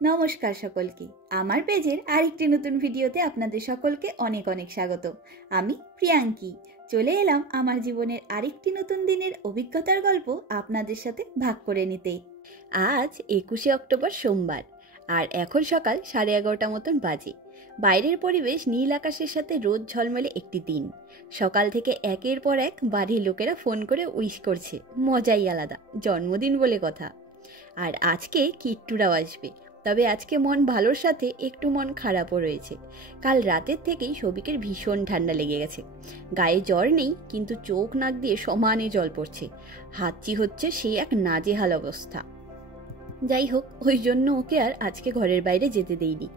নমস্কার সকলকে। আমার পেজের আরেকটি নতুন ভিডিওতে আপনাদের সকলকে অনেক অনেক স্বাগত। আমি প্রিয়াঙ্কি চলে এলাম আমার জীবনের আরেকটি নতুন দিনের অভিজ্ঞতার গল্প আপনাদের সাথে ভাগ করে নিতে। আজ 21শে অক্টোবর সোমবার, আর এখন সকাল 11:30 মতন বাজে। বাইরের পরিবেশ নীল আকাশের সাথে রোদ ঝলমলে একটি দিন। সকাল থেকে একের পর এক বাড়ির লোকেরা ফোন করে উইশ করছে, মজাই আলাদা, জন্মদিন বলে কথা। আর আজকে কিট্টুরাও আসবে। তবে আজকে মন ভালোর সাথে একটু মন খারাপও রয়েছে। কাল রাতের থেকেই সবিকের ভীষণ ঠান্ডা লেগে গেছে। গায়ে জ্বর নেই, কিন্তু চোখ নাক দিয়ে সমানে জল পড়ছে। হাঁচি হচ্ছে, সেই এক নাজেহাল অবস্থা। যাই হোক, ওই জন্য ওকে আর আজকে ঘরের বাইরে যেতে দেইনি।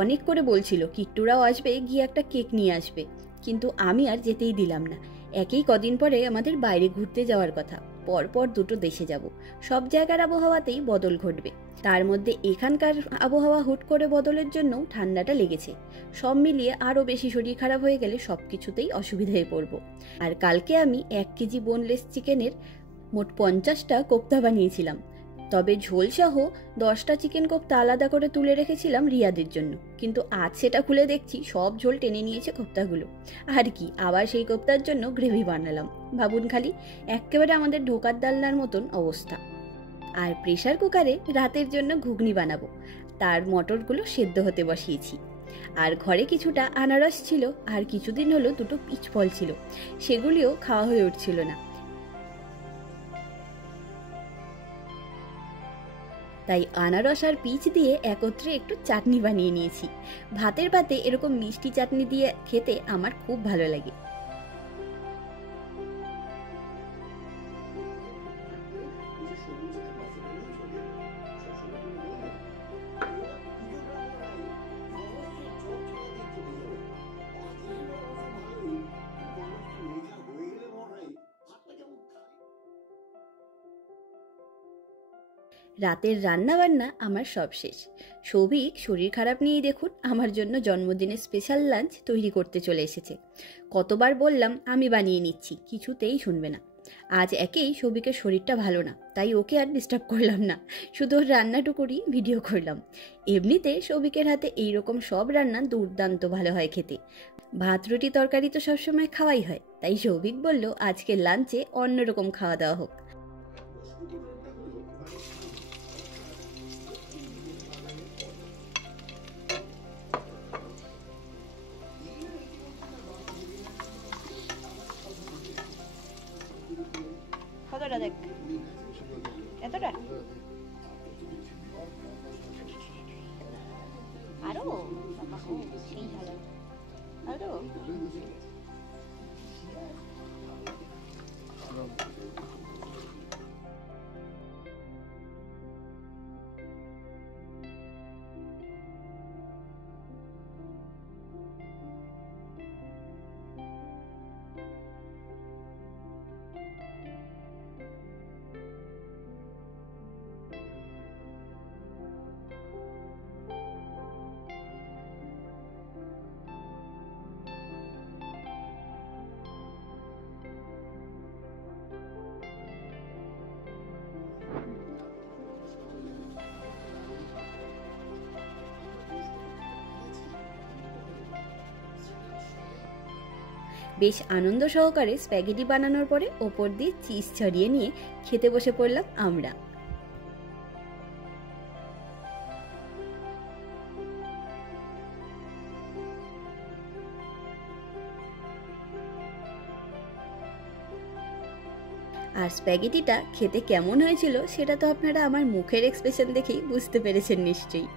অনেক করে বলছিল কিট্টুরাও আসবে, গিয়ে একটা কেক নিয়ে আসবে, কিন্তু আমি আর যেতেই দিলাম না। একই কদিন পরে আমাদের বাইরে ঘুরতে যাওয়ার কথা, পরপর দুটো দেশে যাব। সব জায়গার আবহাওয়াতেই বদল ঘটবে, তার মধ্যে এখানকার আবহাওয়া হুট করে বদলের জন্য ঠান্ডাটা লেগেছে। সব মিলিয়ে আরও বেশি শরীর খারাপ হয়ে গেলে সব কিছুতেই অসুবিধায় পড়ব। আর কালকে আমি 1 কেজি বোনলেস চিকেনের মোট 50টা কোপ্তা বানিয়েছিলাম। তবে ঝোলসহ 10টা চিকেন কোপ্তা আলাদা করে তুলে রেখেছিলাম রিয়াদের জন্য, কিন্তু আজ সেটা খুলে দেখছি সব ঝোল টেনে নিয়েছে কোপ্তাগুলো। আর কি, আবার সেই কোপ্তার জন্য গ্রেভি বানালাম। ভাবুন খালি, একেবারে আমাদের ঢোকার ডালনার মতন অবস্থা। আর প্রেসার কুকারে রাতের জন্য ঘুগনি বানাবো, তার মটরগুলো সেদ্ধ হতে বসিয়েছি। আর ঘরে কিছুটা আনারস ছিল, আর কিছুদিন হলো দুটো পিচ ফল ছিল, সেগুলিও খাওয়া হয়ে উঠছিল না। তাই আনারস আর পিচ দিয়ে একত্রে একটু চাটনি বানিয়ে নিয়েছি। ভাতের পাতে এরকম মিষ্টি চাটনি দিয়ে খেতে আমার খুব ভালো লাগে। রাতের রান্না বান্না আমার সব শেষ। সৌভিক শরীর খারাপ নিয়েই দেখুন আমার জন্য জন্মদিনের স্পেশাল লাঞ্চ তৈরি করতে চলে এসেছে। কতবার বললাম আমি বানিয়ে নিচ্ছি, কিছুতেই শুনবে না। আজ একেই সৌভিকের শরীরটা ভালো না, তাই ওকে আর ডিস্টার্ব করলাম না, শুধু ওর রান্নাটুকুরই ভিডিও করলাম। এমনিতে সৌভিকের হাতে এইরকম সব রান্না দুর্দান্ত ভালো হয় খেতে। ভাত রুটি তরকারি তো সবসময় খাওয়াই হয়, তাই সৌভিক বলল আজকে লাঞ্চে অন্যরকম খাওয়া দাওয়া হোক। কতটা দেখ, এতটা আরো সেই ভালো আরো। বেশ আনন্দ সহকারে স্প্যাগেটি বানানোর পরে ওপর দিয়ে চিজ ছড়িয়ে নিয়ে খেতে বসে পড়লাম আমরা। আর স্প্যাগেটিটা খেতে কেমন হয়েছিল সেটা তো আপনারা আমার মুখের এক্সপ্রেশন দেখেই বুঝতে পেরেছেন নিশ্চয়ই।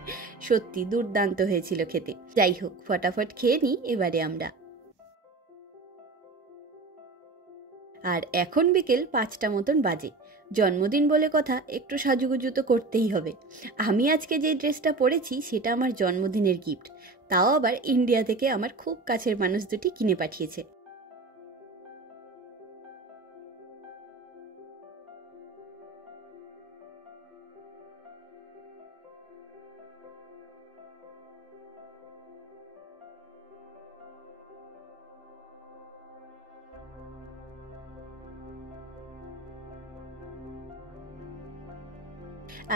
সত্যি দুর্দান্ত হয়েছিল খেতে। যাই হোক, ফটাফট খেয়ে নিই এবারে আমরা। আর এখন বিকেল 5টা মতন বাজে। জন্মদিন বলে কথা, একটু সাজুগুজু তো করতেই হবে। আমি আজকে যে ড্রেসটা পরেছি সেটা আমার জন্মদিনের গিফট, তাও আবার ইন্ডিয়া থেকে আমার খুব কাছের মানুষ দুটি কিনে পাঠিয়েছে।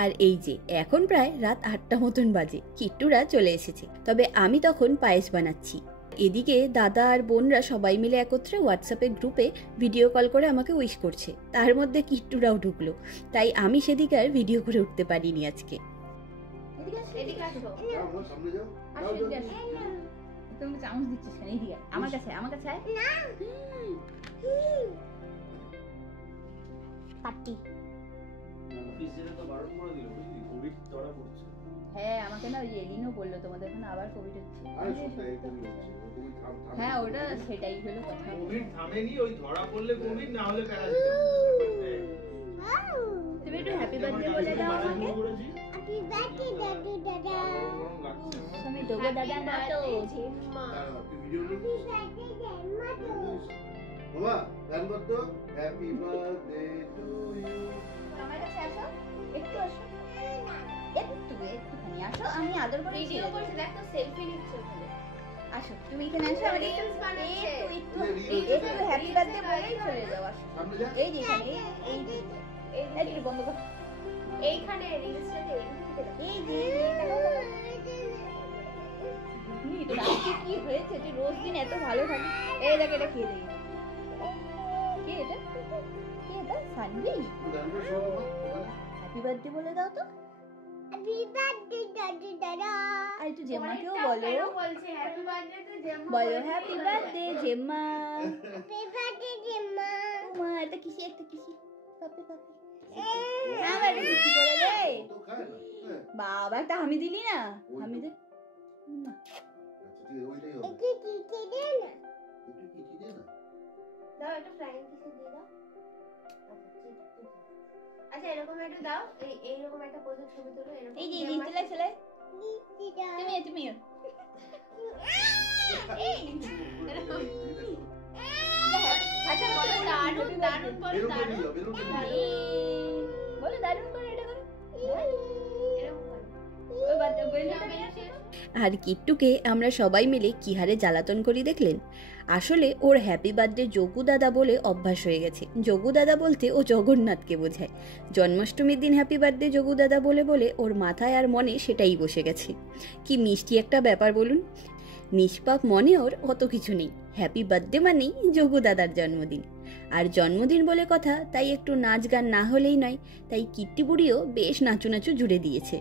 আর এই যে এখন প্রায় রাত 8টা মতন বাজে, কিট্টুরা চলে এসেছে। তবে আমি তখন পায়েস বানাচ্ছি। এদিকে দাদা আর বোনরা সবাই মিলে একত্রে হোয়াটসঅ্যাপে গ্রুপে ভিডিও কল করে আমাকে উইশ করছে। তার মধ্যে কিট্টুরাও ঢুকলো, তাই আমি সেদিকে আর ভিডিও করে উঠতে পারিনি আজকে। চামচ দিচ্ছিস কেন? এইদিকে আমার কাছে, আমার কাছে পাটি। হ্যাঁ আমাকে না ওই এলিনও বললো তোমাদের ওখানে আবার কোভিড হচ্ছে। হ্যাঁ ওটা সেটাই হলো কথা। কোভিড থামেনি, ওই ধরা পড়লে কোভিড, না হলে তুমি একটু হ্যাপি বার্থডে বলে দাও আমাকে। হ্যাপি বার্থডে দাদু দাদা। আমি দেবো দাদা না তো জেম্মা। ভিডিও হ্যাপি বার্থডে জেম্মা তো বাবা গান করতে। Happy birthday to you. আমার কাছে আসো, একটু আসো, একটুখানি আসো। আমি আদর করে ভিডিও করছি, দেখো সেলফি নিচ্ছ ওখানে। আসো তুমি এখানে আসো, আমাকে একটু হ্যাপি বার্থডে বলেই চলে যাও। আসো এই যে এখানে, এই যে বন্ধ কর, এইখানে রিলসটাতে এই যে কি হয়েছে? তুই রোজ দিন এত ভালো থাকিস। এই দেখ এটা খেয়ে দিই। কি এটা? কি এটা? সানভি। হ্যাপি বার্থডে বলে দাও তো। হ্যাপি বার্থডে দাদু দাদা। আর একটু জেম্মাকেও বলো। বলছে হ্যাপি বার্থডে তো জেম্মা বলো। হ্যাপি বার্থডে জেম্মা। হ্যাপি বার্থডে জেম্মা। মা এটা কিসি, একটা কিসি পাপি পাপি। আমার কিসি করে দে বাবা। একটা হামি দিলি না, হামি দে না। একটু কিসি দে না, একটু কিসি দে না। দাও একটা ফ্লাইং কিসি দিয়ে দাও। আচ্ছা এরকম একটা দাও, এইরকম একটা পোজের ছবি তোলো। এরকম এই যে নিচে চলে তুমি আচ্ছা বলো দারুন দারুন বলো, দারুন বলো, দারুন করে এটা করো। আর কিট্টুকে আমরা সবাই মিলে কি হারে জ্বালাতন করি দেখলেন। আসলে ওর হ্যাপি বার্থডে যোগু দাদা বলে অভ্যাস হয়ে গেছে। যোগু দাদা বলতে ও জগন্নাথকে বোঝায়। জন্মাষ্টমীর দিন হ্যাপি বার্থডে যোগু দাদা বলে বলে ওর মাথায় আর মনে সেটাই বসে গেছে। কি মিষ্টি একটা ব্যাপার বলুন। নিষ্পাপ মনে ওর অত কিছু নেই। হ্যাপি বার্থডে মানেই যোগু দাদার জন্মদিন। আর জন্মদিন বলে কথা, তাই একটু নাচ গান না হলেই নয়। তাই কিট্টি বুড়িও বেশ নাচু নাচু জুড়ে দিয়েছে।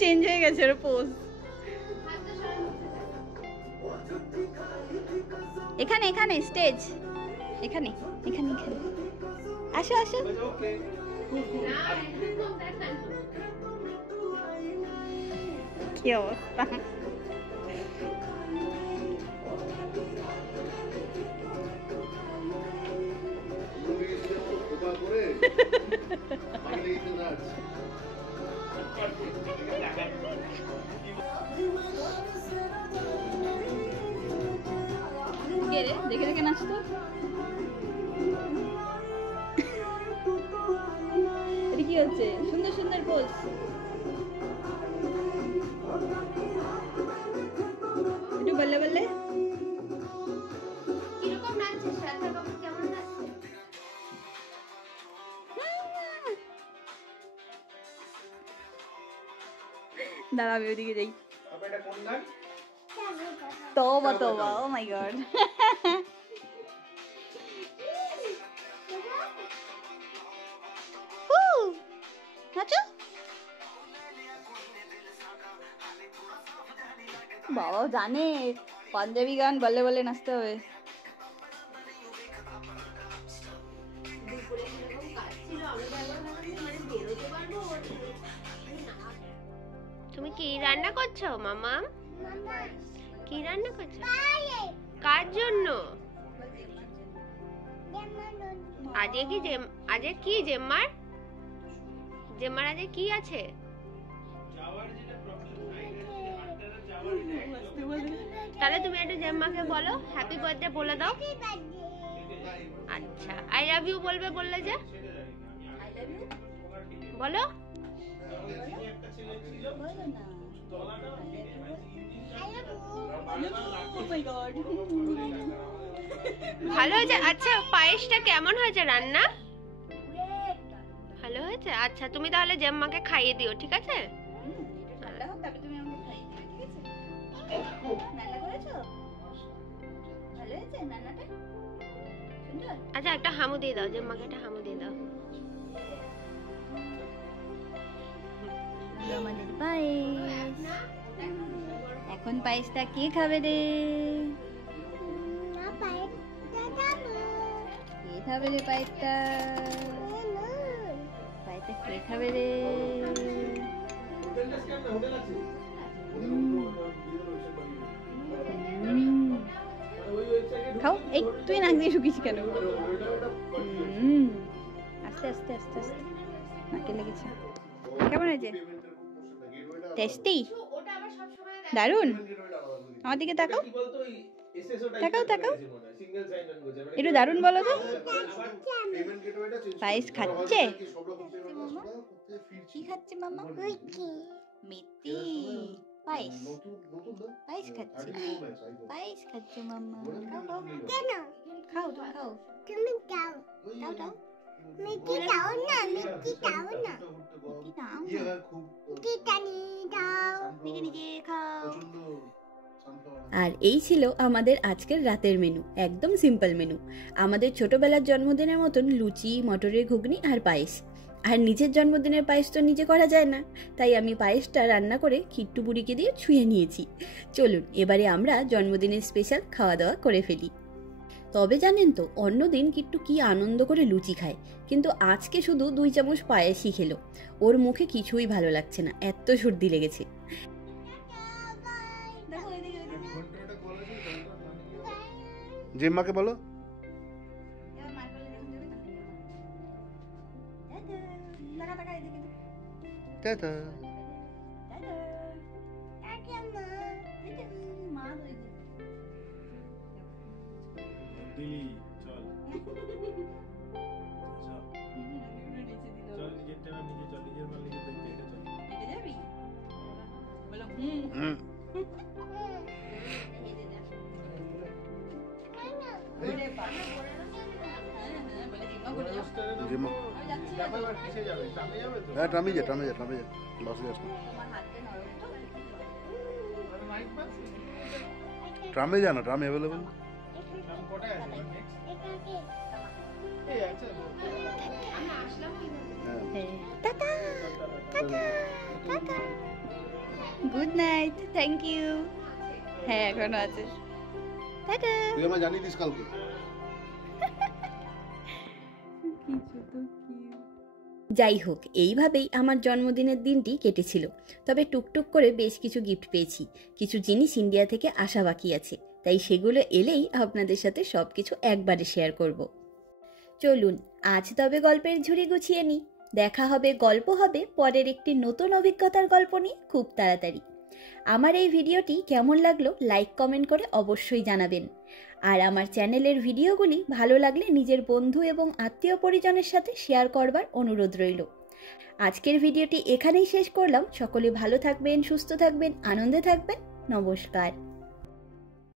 চেঞ্জ হয়ে গেছে ওর পোজ। এখানে এখানে স্টেজ, এখানে এখানে এখানে আসো আসো। কি অবস্থা। দেখে দেখে নাচতো। এটা কি হচ্ছে? সুন্দর সুন্দর পোজ। একটু বললে বললে কিরকম নাচছে শ্রদ্ধা কাপুর, কেমন নাচছে? দাঁড়া আমি ওইদিকে যাই। তোবা তোবা, ও মাই গড। নাচো। বাবা জানে পাঞ্জাবি গান বলে বলে নাচতে হবে। তুমি কি রান্না করছো মামা? কি রান্না করছো? কার জন্য? আজকে কি জেম্মার আজকে কি আছে? তাহলে তুমি একটা জেম্মাকে বলো হ্যাপি বার্থডে বলে দাও। আচ্ছা আই লাভ ইউ বলবে, বললে যে বলো। ভালো হয়েছে। আচ্ছা পায়েসটা কেমন হয়েছে রান্না? ভালো হয়েছে। আচ্ছা তুমি তাহলে জেম্মাকে খাইয়ে দিও, ঠিক আছে? ঠান্ডা হোক তারপরে তুমি আমাকে খাইয়ে দিবে, ঠিক আছে? রান্না করেছো? ভালো হয়েছে রান্নাটা? সুন্দর। আচ্ছা একটা হামু দিয়ে দাও, জেম্মাকে একটা হামু দিয়ে দাও। আমাদের পায়েস। এখন পায়েসটা কে খাবে রে? কে খাবে রে পায়েসটা? পায়েসটা কে খাবে রে? খাও। এই তুই নাক দিয়ে শুকিস কেন? আস্তে আস্তে আস্তে আস্তে নাকে লেগেছে। কেমন হয়েছে? টেস্টি, দারুন। আমার দিকে তাকাও, তাকাও তাকাও, একটু দারুন বলো তো। পায়েস খাচ্ছে? কি খাচ্ছে মামা? মিষ্টি পায়েস, পায়েস খাচ্ছে, পায়েস খাচ্ছে মামা। খাও খাও খাও, তো খাও, তুমি খাও, দাও দাও। মিষ্টি দাও না, মিষ্টি দাও না, মিষ্টি দাও না, মিষ্টি দাও, নিজে নিজে খাও। আর এই ছিল আমাদের আজকের রাতের মেনু, একদম সিম্পল মেনু। আমাদের ছোটবেলার জন্মদিনের মতন লুচি, মটরের ঘুগনি আর পায়েস। আর নিজের জন্মদিনের পায়েস তো নিজে করা যায় না, তাই আমি পায়েসটা রান্না করে কিট্টু বুড়িকে দিয়ে ছুঁয়ে নিয়েছি। চলুন এবারে আমরা জন্মদিনের স্পেশাল খাওয়া দাওয়া করে ফেলি। তবে জানেন তো, অন্যদিন কিট্টু কি আনন্দ করে লুচি খায়, কিন্তু আজকে শুধু 2 চামচ পায়েসই খেলো। ওর মুখে কিছুই ভালো লাগছে না, এত সর্দি লেগেছে। জেম্মাকে বলো টাটা। হ্যাঁ ট্রামে যা বাসে যাস না, ট্রামে যা না, tram available. Good night, thank you. হ্যাঁ এখনো আছে। টাটা। তুই আমায় জানিয়ে দিস কালকে। যাই হোক, এইভাবেই আমার জন্মদিনের দিনটি কেটেছিল। তবে টুকটুক করে বেশ কিছু গিফট পেয়েছি, কিছু জিনিস ইন্ডিয়া থেকে আসা বাকি আছে, তাই সেগুলো এলেই আপনাদের সাথে সবকিছু একবারে শেয়ার করব। চলুন আজ তবে গল্পের ঝুড়ি গুছিয়ে নিই। দেখা হবে, গল্প হবে পরের একটি নতুন অভিজ্ঞতার গল্প নিয়ে খুব তাড়াতাড়ি। আমার এই ভিডিওটি কেমন লাগলো লাইক কমেন্ট করে অবশ্যই জানাবেন। আর আমার চ্যানেলের ভিডিওগুলি ভালো লাগলে নিজের বন্ধু এবং আত্মীয় পরিজনের সাথে শেয়ার করবার অনুরোধ রইল। আজকের ভিডিওটি এখানেই শেষ করলাম। সকলে ভালো থাকবেন, সুস্থ থাকবেন, আনন্দে থাকবেন। নমস্কার।